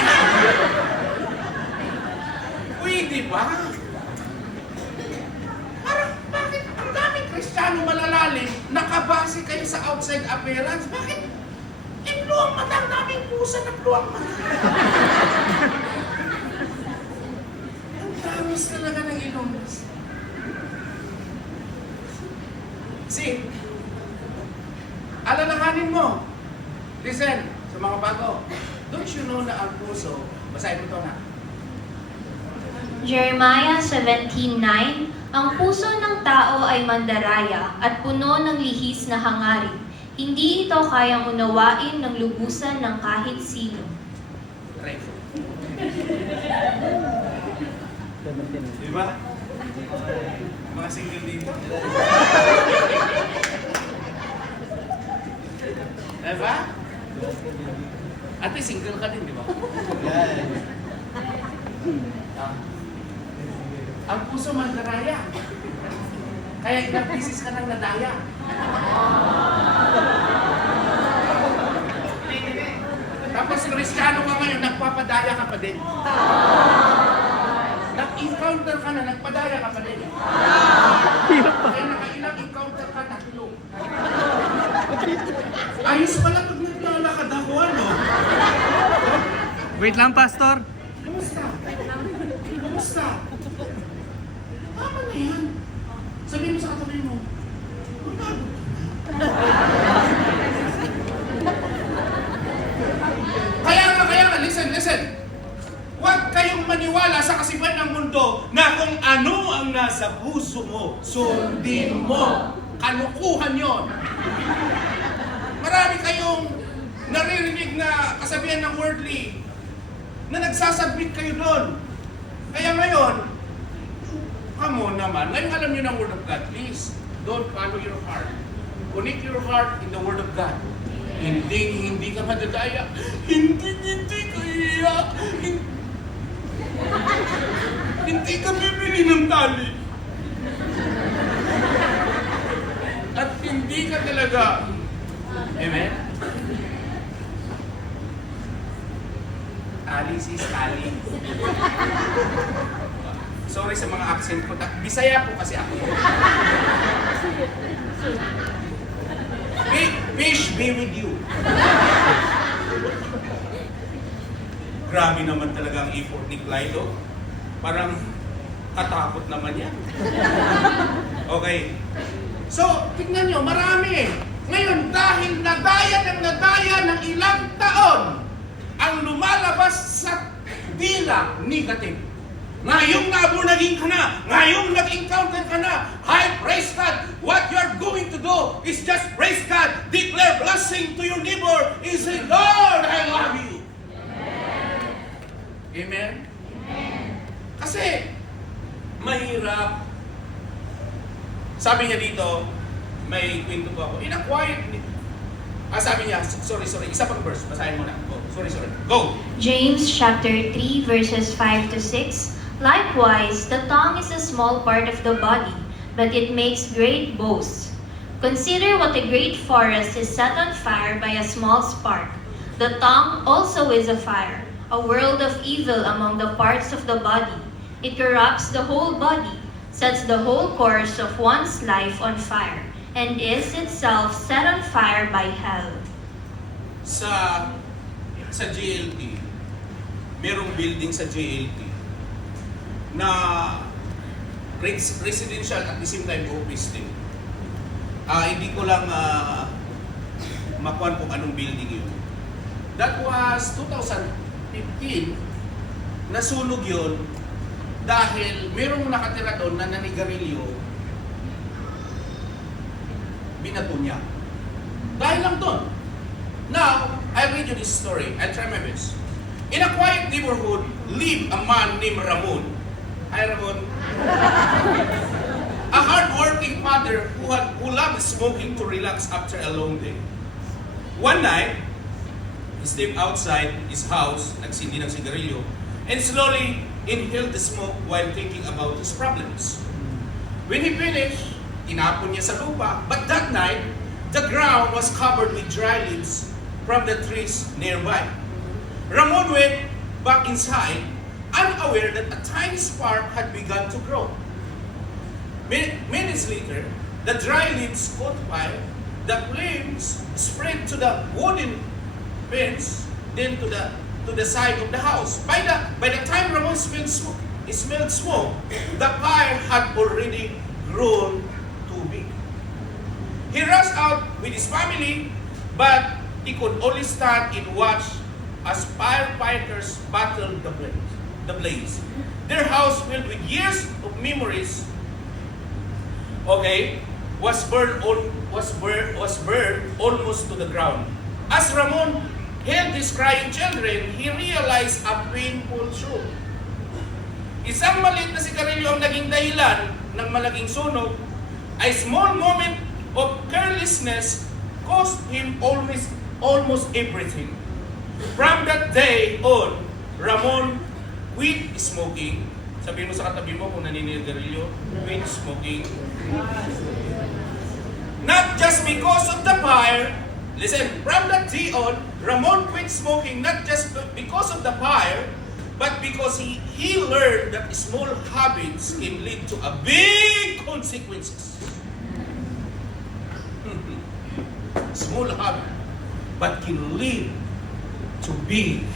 Pwede ba? Parang, bakit ang daming Kristiyano malalalim, nakabase kayo sa outside appearance? Bakit? Luwang mata, ang daming pusa na luwang mata. Tamis talaga ng ilong. See, alalahanin mo. Listen, sa mga bago. Don't you know na ang puso, basahin mo ito na. Jeremiah 17:9, ang puso ng tao ay mandaraya at puno ng lihis na hangarin. Hindi ito kayang unawain ng lubusan ng kahit sino. Right. Diba? Mga single dito. Diba? Ate, single ka din, di ba? Ang puso mandaraya. Kaya ilang pieces ka nang nadaya. Tapos Kristiyano ka ngayon, nagpapadaya ka pa din. Nag-encounter ka na, nagpadaya ka pa din. Kaya nakailang encounter ka, tatlo. Ayos pala pag naglalakad ako, ano? Wait lang, Pastor. Kumusta? Kumusta? Tama na yan. Sabihin mo sa katabi mo, magbago ka na. Kaya nga, listen. Huwag kayong maniwala sa kasipan ng mundo na kung ano ang nasa puso mo, sundin mo. Kalukuhan yon. Marami kayong naririnig na kasabihan ng worldly na nagsasubmit kayo doon. Kaya ngayon, come on naman, ngayon alam niyo ng Word of God, please, don't follow your heart. Connect your heart in the Word of God. Hindi ka madadaya. Hindi kaya. Hindi ka bibili ng tali. At hindi ka talaga. Amen? Ali sis, Ali. Sorry sa mga accent ko. Bisaya po kasi ako. Fish be with you. Grabe naman talaga ang effort ni Clyde. Parang katakot naman yan. Okay. So, tignan nyo, marami. Ngayon, dahil nadaya ng ilang taon, ang lumalabas sa dila negative. Ngayong naging ka na, ngayong nag-encounter ka na, hi, praise God. What you're going to do is just praise God. Declare blessing to your neighbor and say, Lord, I love you. Amen? Amen? Kasi, mahirap. Sabi niya dito, may kwento po ako. In a quiet, sabi niya, sorry, isa pang verse, basahin mo na. Sorry. Go! James chapter 3 verses 5 to 6. Likewise, the tongue is a small part of the body, but it makes great boasts. Consider what a great forest is set on fire by a small spark. The tongue also is a fire, a world of evil among the parts of the body. It corrupts the whole body, sets the whole course of one's life on fire, and is itself set on fire by hell. Sa JLT, merong building sa JLT na residential at the same time office din. Hindi ko lang makuha kung anong building yun. That was 2015, nasunog yun dahil merong nakatira doon na nanigarilyo, binato niya. Dahil lang doon. Now, I'll read you this story. I'll try my best. In a quiet neighborhood lived a man named Ramon. Hi, Ramon. A hard-working father who loved smoking to relax after a long day. One night, he stepped outside his house, nagsindi ng sigarilyo, and slowly inhaled the smoke while thinking about his problems. When he finished, tinapon niya sa lupa, but that night, the ground was covered with dry leaves from the trees nearby. Ramon went back inside, unaware that a tiny spark had begun to grow. Minutes later, the dry leaves caught fire, the flames spread to the wooden fence, then to the side of the house. By the time Ramon smelled smoke, the fire had already grown too big. He rushed out with his family, but he could only stand and watch as firefighters battled the blaze. Their house, filled with years of memories, was burned almost to the ground. As Ramon held his crying children, he realized a painful truth. Isang maliit na sigarilyo ang naging dahilan ng malaking sunog. A small moment of carelessness cost him almost everything. From that day on, Ramon quit smoking. Sabihin mo sa katabi mo kung naninigarilyo, quit smoking. Not just because of the fire. Listen, from that day on, Ramon quit smoking not just because of the fire, but because he learned that small habits can lead to a big consequences. Small habit, but can lead to big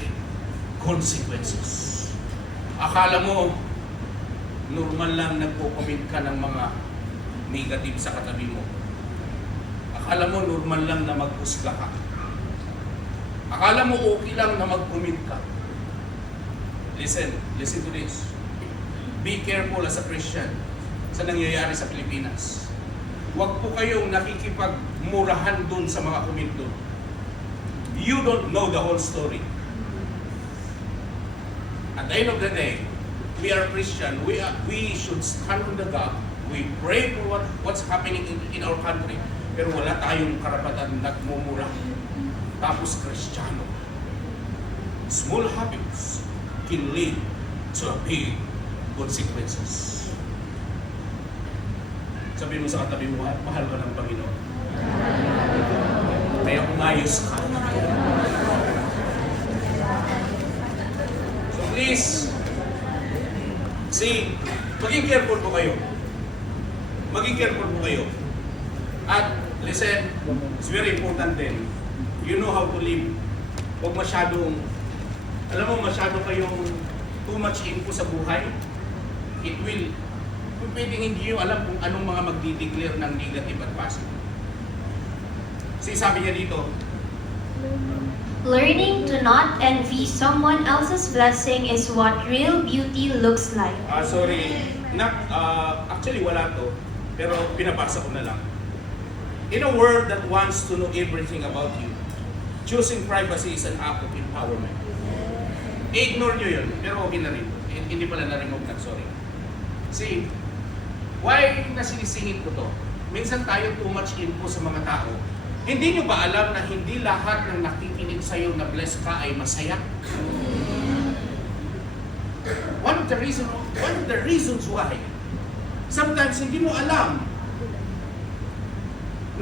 consequences. Akala mo, normal lang nagpo-comment ka ng mga negative sa katabi mo. Akala mo, normal lang na mag-husga ka. Akala mo, okay lang na mag-comment ka. Listen to this. Be careful as a Christian sa nangyayari sa Pilipinas. Huwag po kayong nakikipagmurahan dun sa mga comment doon. you don't know the whole story. At the end of the day, we are Christian. We should stand on the gap. We pray for what's happening in our country. Pero wala tayong karapatan nagmumura. Tapos Kristiyano. Small habits can lead to a big consequences. Sabi mo sa katabi mo, mahal ka ng Panginoon. Kaya umayos ka. So please, see, maging careful po kayo. Maging careful po kayo. At listen, it's very important din. You know how to live. Huwag masyadong, alam mo, masyado kayong too much info sa buhay. It will, kung pwedeng hindi nyo alam kung anong mga magdi-declare ng negative at positive. Kasi sabi niya dito, Learning to not envy someone else's blessing is what real beauty looks like. Actually wala to, pero pinabasa ko na lang. In a world that wants to know everything about you, choosing privacy is an act of empowerment. I-ignore nyo yun, pero okay na rin. Hindi pala na-remove na, sorry. See, why nasinisingit ko to? Minsan tayo too much info sa mga tao. Hindi nyo ba alam na hindi lahat ng nakikinig sa'yo na blessed ka ay masaya? One of the reasons why, sometimes hindi mo alam,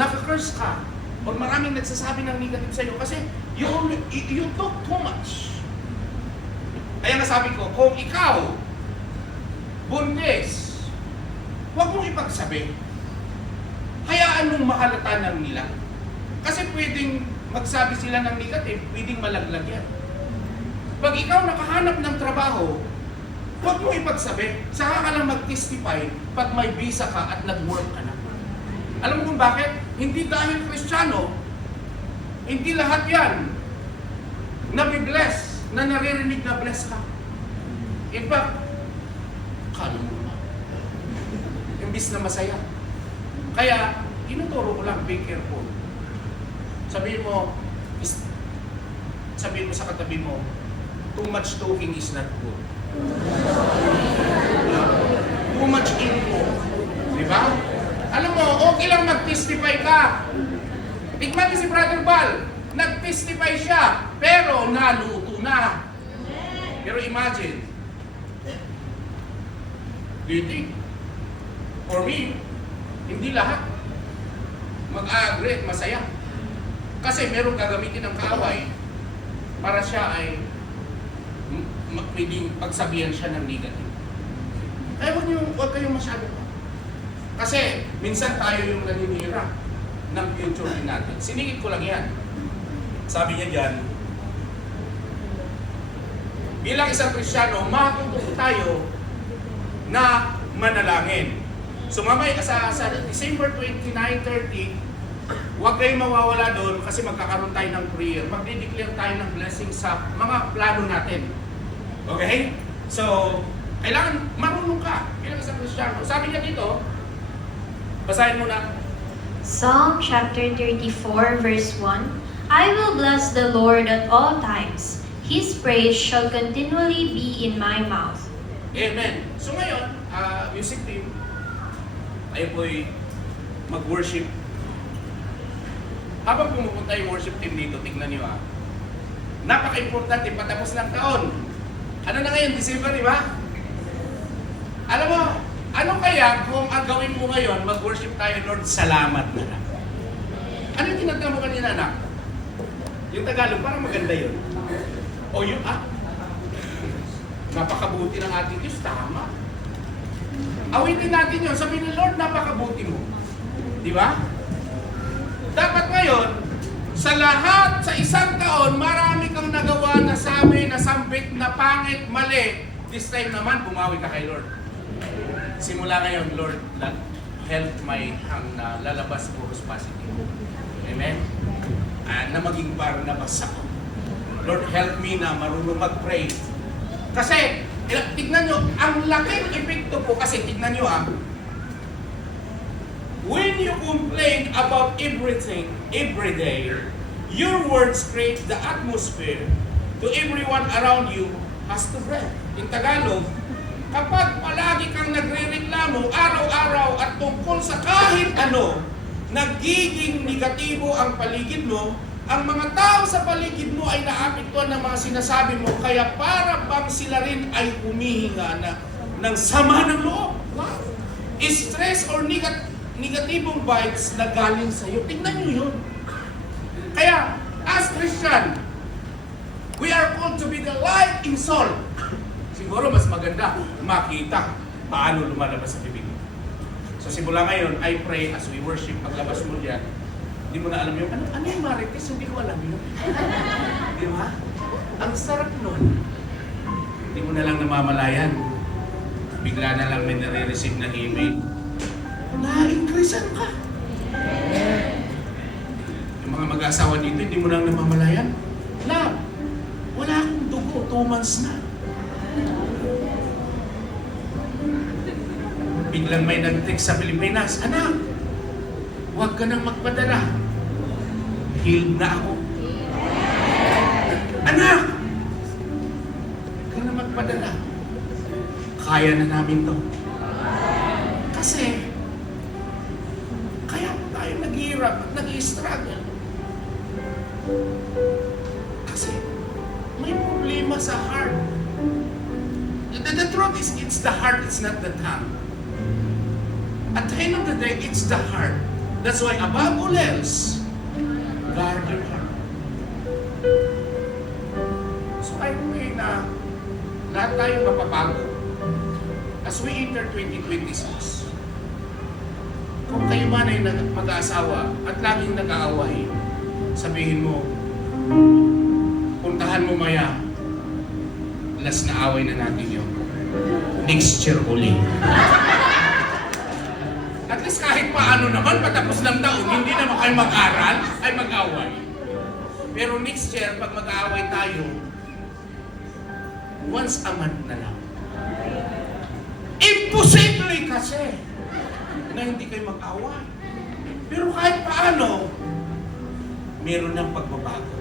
nakaka-curse ka, o maraming nagsasabi ng negative sa'yo kasi you talk too much. Kaya nasabi ko, kung ikaw, buntis, huwag mong ipagsabi. Hayaan mong mahalata ng nila. Kasi pwedeng magsabi sila ng negative, pwedeng malaglag yan. Pag ikaw nakahanap ng trabaho, huwag mong ipagsabi. Saka ka lang mag-testify pag may visa ka at nag-work ka na. Alam mo kung bakit? Hindi dahil Kristiyano, hindi lahat yan nabibless, na naririnig na bless ka. In fact, kala mo naman. Imbis na masaya. Kaya, tinuturo ko lang, be careful. Sabihin mo sa katabi mo, too much talking is not good. Too much info. Di ba? Alam mo, okay lang mag-testify ka. Tignan niyo si Brother Bal, nag-testify siya, pero naluto na. Pero imagine, do you think, for me, hindi lahat mag-agree at masaya. Kasi merong gagamitin ng kaaway para siya ay pwedeng pagsabihan siya ng negative. Kaya huwag kayong masyado. Kasi minsan tayo yung naninira ng future din natin. Siningit ko lang yan. Sabi niya dyan, bilang isang Kristiyano, matututo tayo na manalangin. So mamaya sa December 29, 30, huwag kayong mawawala doon kasi magkakaroon tayo ng prayer. Magde-declare tayo ng blessing sa mga plano natin. Okay? So, kailangan marunong ka bilang isang Kristiyano. Sabi niya dito, basahin mo na. Psalm chapter 34 verse 1, I will bless the Lord at all times. His praise shall continually be in my mouth. Amen. So ngayon, music team, tayo po'y mag-worship. Habang pumupunta yung worship team dito, tingnan niyo napaka-importante, patapos ng taon. Ano na ngayon, December, di ba? Alam mo, ano kaya kung ang gawin mo ngayon, mag-worship tayo, Lord, salamat na lang. Ano yung tinatawag mo kanina, anak? Yung Tagalog, parang maganda yun. O yung, napakabuti ng ating Diyos, tama. Awitin natin yun, sabihin ni Lord, napakabuti mo. Di ba? Dapat ngayon, sa lahat, sa isang taon, marami kang nagawa na sabi, na sambit, na pangit, mali. This time naman, bumawi ka kay Lord. Simula ngayon, Lord, help my na lalabas puros positive. Amen? Na maging Barnabas ako. Lord, help me na marunong mag-pray. Kasi, tignan nyo, ang laking epekto po, kasi tignan nyo when you complain about everything, every day, Your words create the atmosphere to everyone around you has to breath. In Tagalog, kapag palagi kang nagre-reklamo araw-araw at tungkol sa kahit ano, nagiging negatibo ang paligid mo, ang mga tao sa paligid mo ay naapektuhan ng mga sinasabi mo, kaya para bang sila rin ay humihinga na ng sama ng loob. Wow. Stress or negatibong vibes na galing sa'yo. Tingnan nyo yun. Kaya, as Christian, we are called to be the light in salt. Siguro mas maganda makita paano lumalabas sa bibig mo. So simula ngayon, I pray as we worship, paglabas mo diyan, hindi mo na alam yung ano yung marites, hindi ko alam yun. Di ba? Ang sarap nun. Hindi mo na lang namamalayan. Bigla na lang may nare-receive na email. Na-increasean ka. Yung mga mag-asawa dito, hindi mo lang namamalayan. Love, wala akong dugo, 2 months na. Biglang may nag-text sa Pilipinas, anak, huwag ka nang magpadala. Healed na ako. Anak, huwag ka nang magpadala. Kaya na namin to. Kasi, kaya tayo naghihirap at nag-i-struggle. Kasi, may problema sa heart. The truth is, it's the heart, it's not the tongue. At the end of the day, it's the heart. That's why, above all else, guard your heart. So I pray na lahat tayo mapapago as we enter 2026. Kung kayo man ay mag-aasawa at laging nag-aaway, sabihin mo, puntahan mo maya, last na away na natin yun. Next year uli. At least kahit paano naman, patapos ng taon, hindi naman kayo mag-aral, ay mag-away. Pero next year, pag mag-aaway tayo, once a month na lang. Imposible kasi na hindi kayo mag-away. Pero kahit paano, meron ng pagbabago.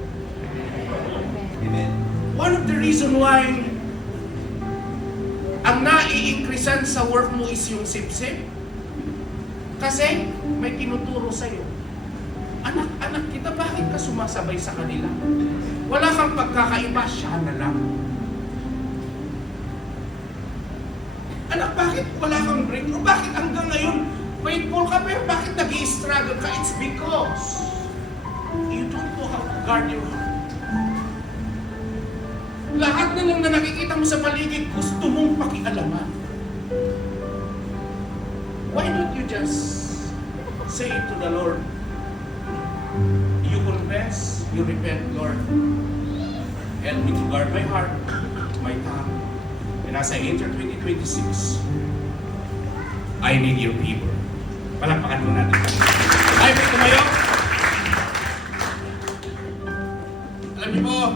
Amen. One of the reason why ang nai-increasean sa work mo is yung sip-sip. Kasi may tinuturo sa'yo. Anak kita, bakit ka sumasabay sa kanila? Wala kang pagkakaiba, siya na lang. Anak, bakit wala kang breakthrough? Bakit hanggang ngayon faithful ka, pero bakit nag-i-struggle ka? It's because you don't know how to guard your heart. Lahat na lang na nakikita mo sa paligid, gusto mong pakialaman. Why don't you just say to the Lord, you confess, you repent, Lord. Help me to guard my heart, my tongue. And as I enter 2026, I need your people. Palakpakan mo natin.